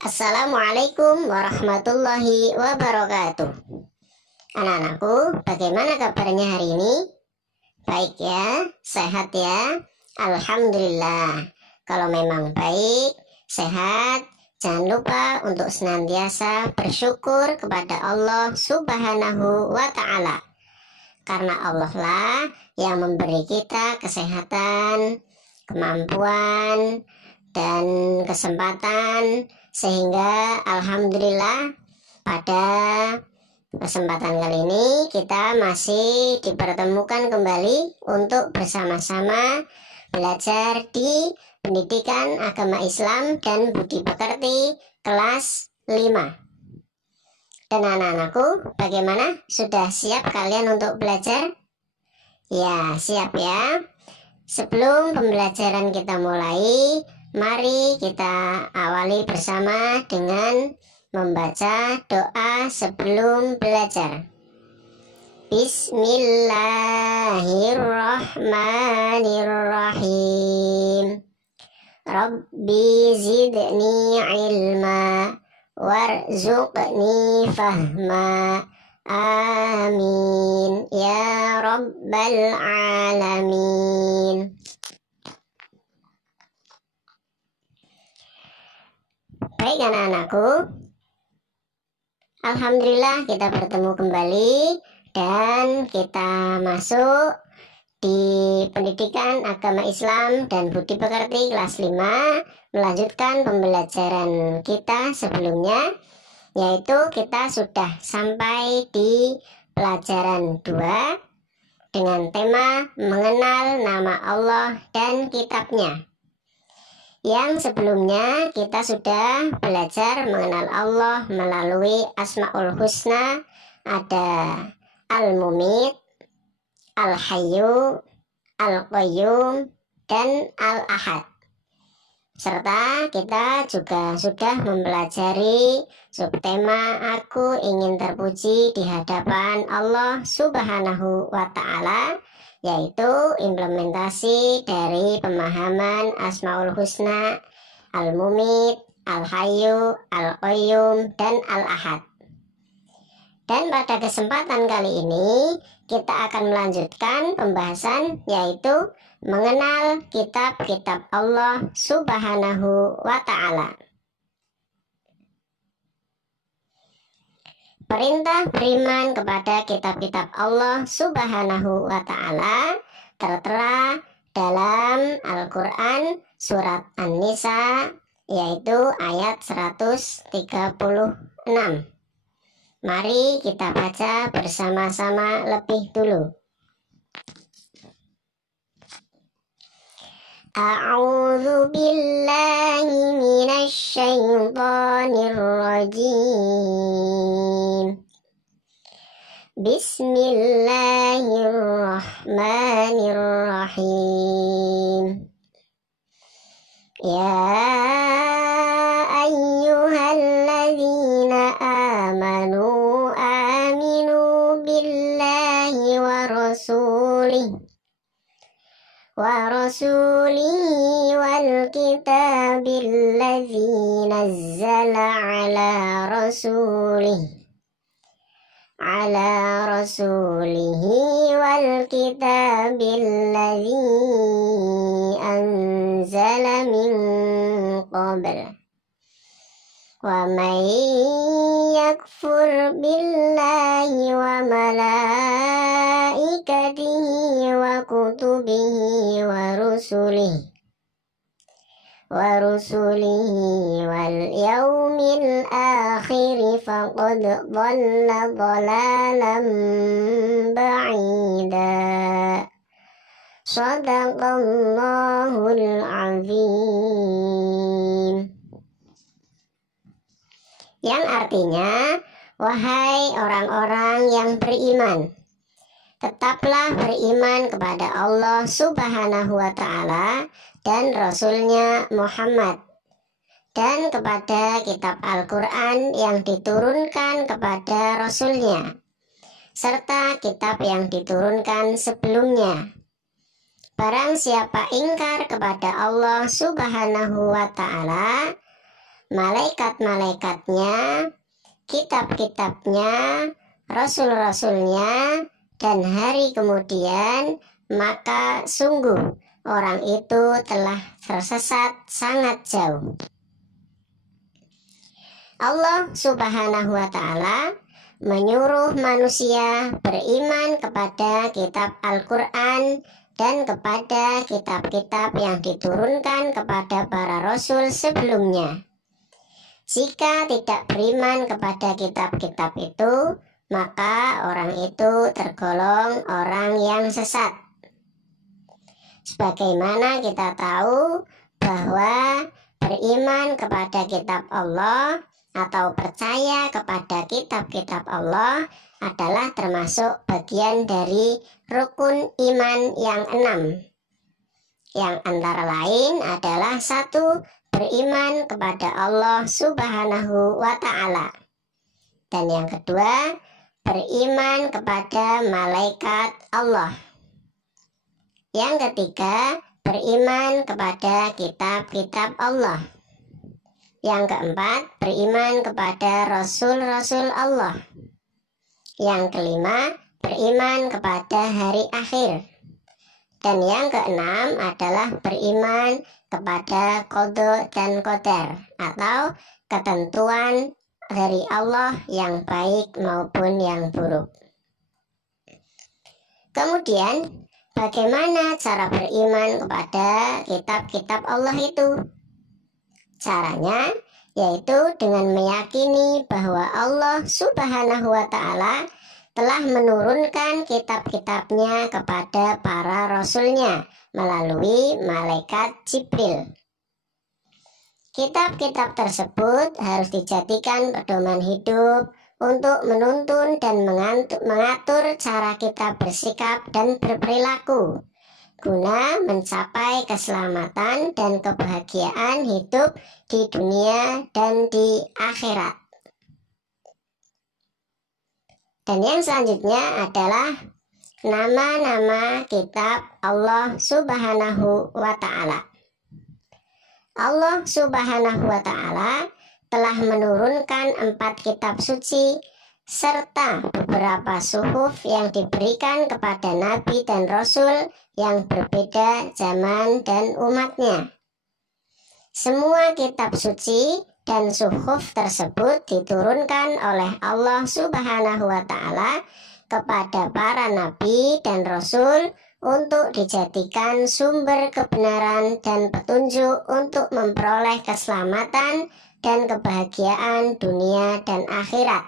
Assalamualaikum warahmatullahi wabarakatuh. Anak-anakku, bagaimana kabarnya hari ini? Baik ya, sehat ya? Alhamdulillah. Kalau memang baik, sehat, jangan lupa untuk senantiasa bersyukur kepada Allah Subhanahu wa Ta'ala. Karena Allah lah yang memberi kita kesehatan, kemampuan, dan kesempatan, sehingga alhamdulillah pada kesempatan kali ini kita masih dipertemukan kembali untuk bersama-sama belajar di Pendidikan Agama Islam dan Budi Pekerti kelas 5. Dan anak-anakku, bagaimana? Sudah siap kalian untuk belajar? Ya, siap ya. Sebelum pembelajaran kita mulai, mari kita awali bersama dengan membaca doa sebelum belajar. Bismillahirrahmanirrahim. Rabbi zidni ilma warzuqni fahma. Amin ya rabbal alamin. Baik anak-anakku, alhamdulillah kita bertemu kembali dan kita masuk di Pendidikan Agama Islam dan Budi Pekerti kelas 5, melanjutkan pembelajaran kita sebelumnya, yaitu kita sudah sampai di pelajaran 2 dengan tema mengenal nama Allah dan kitabnya. Yang sebelumnya kita sudah belajar mengenal Allah melalui Asmaul Husna, ada Al-Mumit, Al-Hayyu, Al-Qayyum, dan Al-Ahad. Serta kita juga sudah mempelajari subtema Aku ingin terpuji di hadapan Allah Subhanahu wa Ta'ala, yaitu implementasi dari pemahaman Asmaul Husna, Al-Mumit, Al-Hayyu, Al-Qayyum, dan Al-Ahad. Dan pada kesempatan kali ini kita akan melanjutkan pembahasan, yaitu mengenal kitab-kitab Allah Subhanahu wa Ta'ala. Perintah beriman kepada kitab-kitab Allah Subhanahu wa Ta'ala tertera dalam Al-Quran surat An-Nisa, yaitu ayat 136. Mari kita baca bersama-sama lebih dulu. A'udzu billahi minasy syaithanir rajim. Bismillahirrahmanirrahim. Ya ayyuhalladzina amanu aminu billahi wa rasulihi wal kitabil ladzi nazzala ala rasulihi wal kitabil ladzi anzala min qabl. Wa man yakfur billahi wa malaikatihi wa kutubihi wa rusulihi wal yawmil akhir faqad dhalla dhalalan ba'ida. Shadaqallahul azim. Yang artinya, wahai orang-orang yang beriman, tetaplah beriman kepada Allah Subhanahu wa Ta'ala dan Rasulnya Muhammad, dan kepada kitab Al-Quran yang diturunkan kepada Rasulnya, serta kitab yang diturunkan sebelumnya. Barang siapa ingkar kepada Allah Subhanahu wa Ta'ala, malaikat-malaikatnya, kitab-kitabnya, rasul-rasulnya, dan hari kemudian, maka sungguh orang itu telah tersesat sangat jauh. Allah Subhanahu wa Ta'ala menyuruh manusia beriman kepada kitab Al-Quran dan kepada kitab-kitab yang diturunkan kepada para rasul sebelumnya. Jika tidak beriman kepada kitab-kitab itu, maka orang itu tergolong orang yang sesat. Sebagaimana kita tahu bahwa beriman kepada kitab Allah atau percaya kepada kitab-kitab Allah adalah termasuk bagian dari rukun iman yang 6, yang antara lain adalah 1. Beriman kepada Allah Subhanahu wa Ta'ala, dan yang kedua, beriman kepada malaikat Allah. Yang ketiga, beriman kepada kitab-kitab Allah. Yang keempat, beriman kepada rasul-rasul Allah. Yang kelima, beriman kepada hari akhir. Dan yang keenam adalah beriman kepada qada dan qadar, atau ketentuan dari Allah yang baik maupun yang buruk. Kemudian, bagaimana cara beriman kepada kitab-kitab Allah itu? Caranya yaitu dengan meyakini bahwa Allah Subhanahu wa Ta'ala telah menurunkan kitab-kitabnya kepada para rasulnya melalui malaikat Jibril. Kitab-kitab tersebut harus dijadikan pedoman hidup untuk menuntun dan mengatur cara kita bersikap dan berperilaku, guna mencapai keselamatan dan kebahagiaan hidup di dunia dan di akhirat. Dan yang selanjutnya adalah nama-nama kitab Allah Subhanahu wa Ta'ala. Allah Subhanahu wa Ta'ala telah menurunkan 4 kitab suci serta beberapa suhuf yang diberikan kepada nabi dan rasul yang berbeda zaman dan umatnya. Semua kitab suci dan suhuf tersebut diturunkan oleh Allah Subhanahu wa Ta'ala kepada para nabi dan rasul untuk dijadikan sumber kebenaran dan petunjuk untuk memperoleh keselamatan dan kebahagiaan dunia dan akhirat.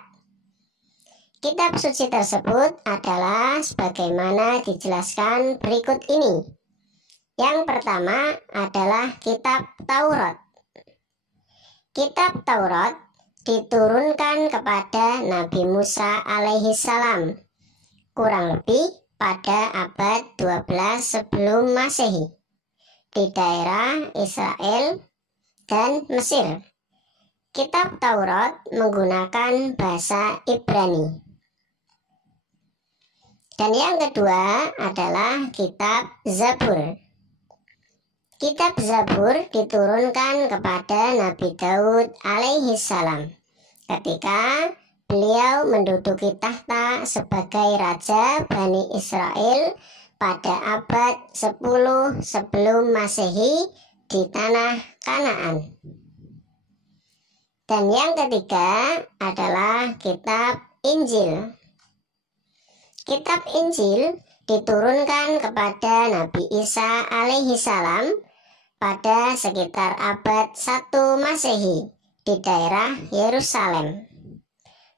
Kitab suci tersebut adalah sebagaimana dijelaskan berikut ini. Yang pertama adalah kitab Taurat. Kitab Taurat diturunkan kepada Nabi Musa alaihi salam, kurang lebih pada abad 12 sebelum Masehi, di daerah Israel dan Mesir. Kitab Taurat menggunakan bahasa Ibrani. Dan yang kedua adalah kitab Zabur. Kitab Zabur diturunkan kepada Nabi Daud alaihi salam ketika beliau menduduki tahta sebagai Raja Bani Israel pada abad 10 sebelum Masehi di tanah Kanaan. Dan yang ketiga adalah kitab Injil. Kitab Injil diturunkan kepada Nabi Isa alaihi salam pada sekitar abad 1 Masehi di daerah Yerusalem.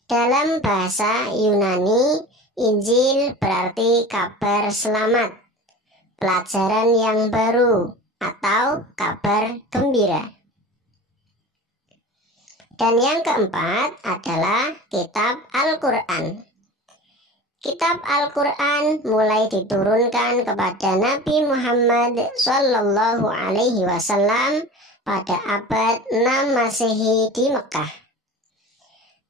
Dalam bahasa Yunani, Injil berarti kabar selamat, pelajaran yang baru, atau kabar gembira. Dan yang keempat adalah kitab Al-Quran. Kitab Al-Quran mulai diturunkan kepada Nabi Muhammad Sallallahu Alaihi Wasallam pada abad 6 Masehi di Mekah.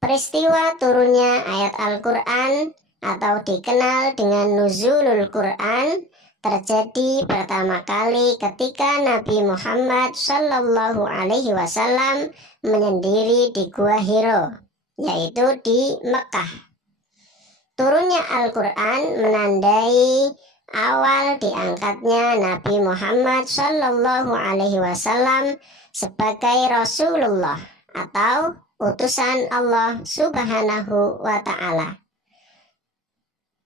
Peristiwa turunnya ayat Al-Quran atau dikenal dengan Nuzulul Quran terjadi pertama kali ketika Nabi Muhammad Shallallahu Alaihi Wasallam menyendiri di Gua Hiro, yaitu di Mekah. Turunnya Al-Quran menandai awal diangkatnya Nabi Muhammad Shallallahu Alaihi Wasallam sebagai Rasulullah atau utusan Allah Subhanahu wa Ta'ala.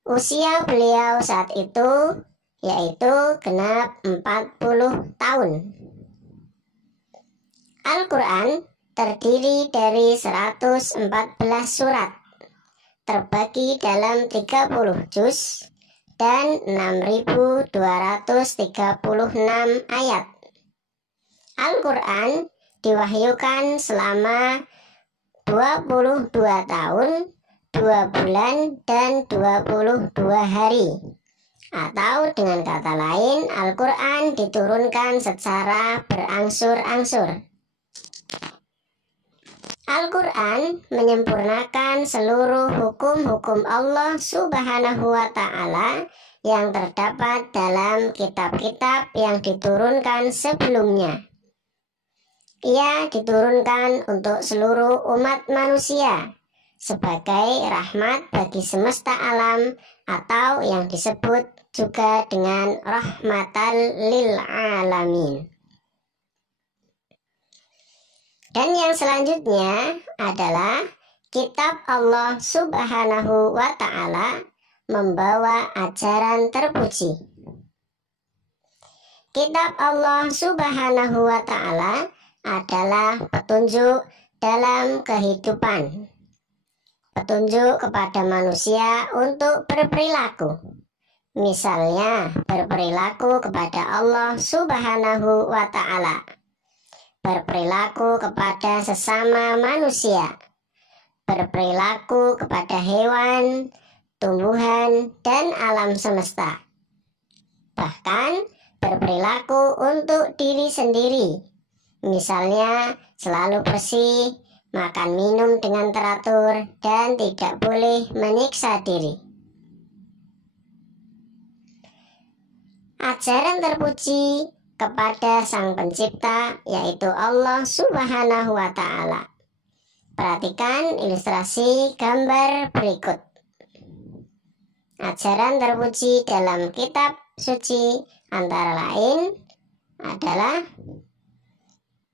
Usia beliau saat itu yaitu genap 40 tahun. Al-Quran terdiri dari 114 surat, terbagi dalam 30 juz dan 6.236 ayat. Al-Quran diwahyukan selama 22 tahun, 2 bulan, dan 22 hari. Atau dengan kata lain, Al-Quran diturunkan secara berangsur-angsur. Al-Quran menyempurnakan seluruh hukum-hukum Allah Subhanahu wa Ta'ala yang terdapat dalam kitab-kitab yang diturunkan sebelumnya. Ia diturunkan untuk seluruh umat manusia sebagai rahmat bagi semesta alam, atau yang disebut juga dengan rahmatan lil alamin. Dan yang selanjutnya adalah kitab Allah Subhanahu wa Ta'ala membawa ajaran terpuji. Kitab Allah Subhanahu wa Ta'ala adalah petunjuk dalam kehidupan, petunjuk kepada manusia untuk berperilaku. Misalnya, berperilaku kepada Allah Subhanahu wa Ta'ala, berperilaku kepada sesama manusia, berperilaku kepada hewan, tumbuhan, dan alam semesta. Bahkan, berperilaku untuk diri sendiri. Misalnya, selalu bersih, makan minum dengan teratur, dan tidak boleh menyiksa diri. Ajaran terpuji kepada Sang Pencipta, yaitu Allah Subhanahu wa Ta'ala. Perhatikan ilustrasi gambar berikut. Ajaran terpuji dalam kitab suci antara lain adalah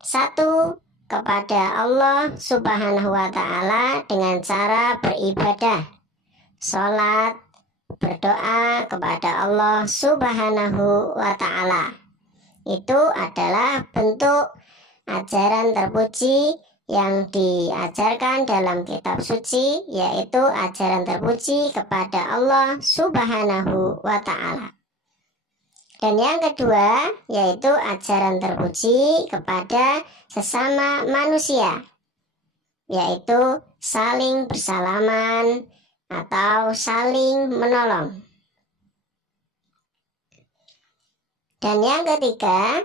1. Kepada Allah Subhanahu wa Ta'ala dengan cara beribadah, sholat, berdoa kepada Allah Subhanahu wa Ta'ala. Itu adalah bentuk ajaran terpuji yang diajarkan dalam kitab suci, yaitu ajaran terpuji kepada Allah Subhanahu wa Ta'ala. Dan yang kedua, yaitu ajaran terpuji kepada sesama manusia, yaitu saling bersalaman atau saling menolong. Dan yang ketiga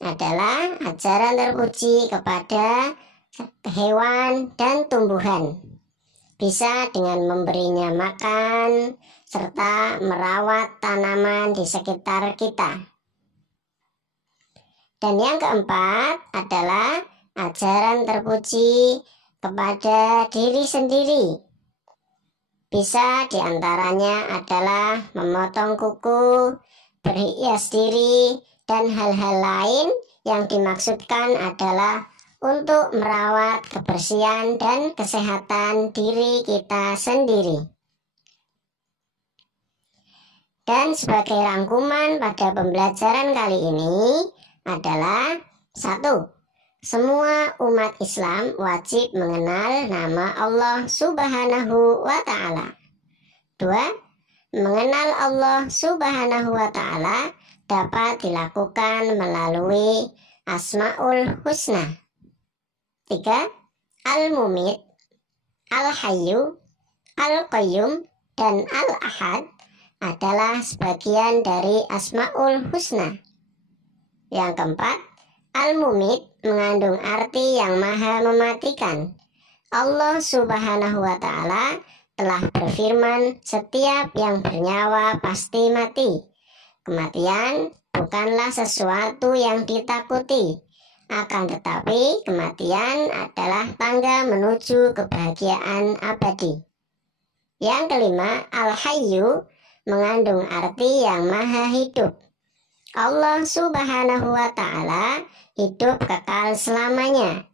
adalah ajaran terpuji kepada hewan dan tumbuhan, bisa dengan memberinya makan serta merawat tanaman di sekitar kita. Dan yang keempat adalah ajaran terpuji kepada diri sendiri. Bisa diantaranya adalah memotong kuku, berhias diri, dan hal-hal lain yang dimaksudkan adalah untuk merawat kebersihan dan kesehatan diri kita sendiri. Dan sebagai rangkuman pada pembelajaran kali ini adalah 1. Semua umat Islam wajib mengenal nama Allah Subhanahu wa Ta'ala. 2. Mengenal Allah Subhanahu wa Ta'ala dapat dilakukan melalui Asmaul Husna. 3. Al-Mumit, Al-Hayyu, Al-Qayyum, dan Al-Ahad adalah sebagian dari Asmaul Husna. Yang keempat, Al-Mumit mengandung arti yang maha mematikan. Allah Subhanahu wa Ta'ala telah berfirman, setiap yang bernyawa pasti mati. Kematian bukanlah sesuatu yang ditakuti, akan tetapi kematian adalah tangga menuju kebahagiaan abadi. Yang kelima, Al-Hayyu mengandung arti yang maha hidup. Allah Subhanahu wa Ta'ala hidup kekal selamanya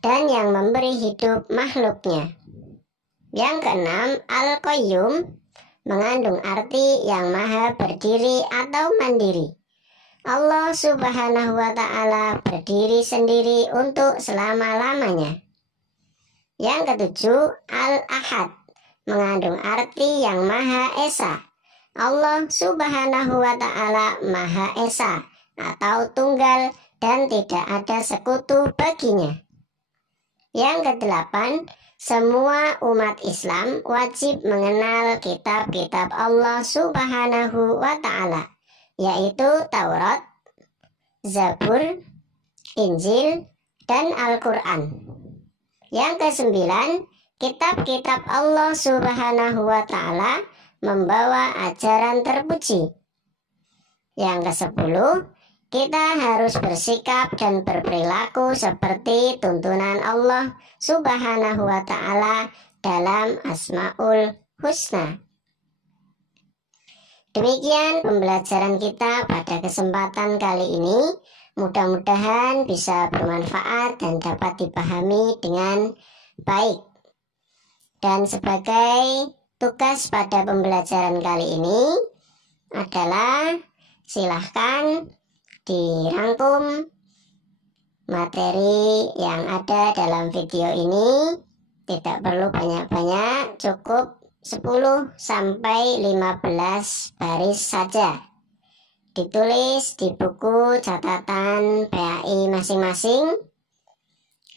dan yang memberi hidup makhluknya. Yang keenam, Al-Qayyum mengandung arti yang maha berdiri atau mandiri. Allah Subhanahu wa Ta'ala berdiri sendiri untuk selama-lamanya. Yang ketujuh, Al-Ahad mengandung arti yang maha esa. Allah Subhanahu wa Ta'ala maha esa atau tunggal dan tidak ada sekutu baginya. Yang kedelapan, semua umat Islam wajib mengenal kitab-kitab Allah Subhanahu wa Ta'ala, yaitu Taurat, Zabur, Injil, dan Al-Quran. Yang kesembilan, kitab-kitab Allah Subhanahu wa Ta'ala membawa ajaran terpuji. Yang kesepuluh, kita harus bersikap dan berperilaku seperti tuntunan Allah Subhanahu wa Ta'ala dalam Asmaul Husna. Demikian pembelajaran kita pada kesempatan kali ini. Mudah-mudahan bisa bermanfaat dan dapat dipahami dengan baik. Dan sebagai tugas pada pembelajaran kali ini adalah silahkan dirangkum materi yang ada dalam video ini. Tidak perlu banyak-banyak, cukup 10 sampai 15 baris saja. Ditulis di buku catatan PAI masing-masing.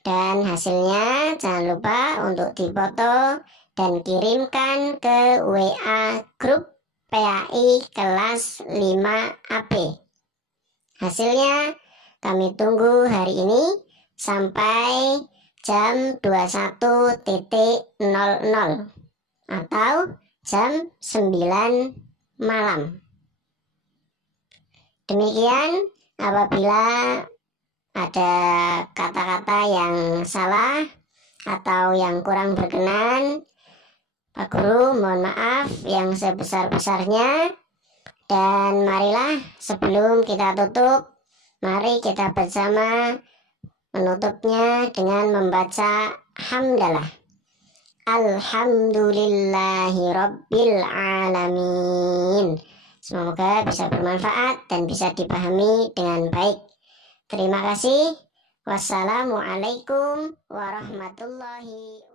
Dan hasilnya jangan lupa untuk difoto dan kirimkan ke WA grup PAI kelas 5AB. Hasilnya kami tunggu hari ini sampai jam 21.00 atau jam 9 malam. Demikian, apabila ada kata-kata yang salah atau yang kurang berkenan, Pak Guru mohon maaf yang sebesar-besarnya. Dan marilah sebelum kita tutup, mari kita bersama menutupnya dengan membaca hamdalah. Alhamdulillahi Rabbil Alamin. Semoga bisa bermanfaat dan bisa dipahami dengan baik. Terima kasih. Wassalamualaikum warahmatullahi wabarakatuh.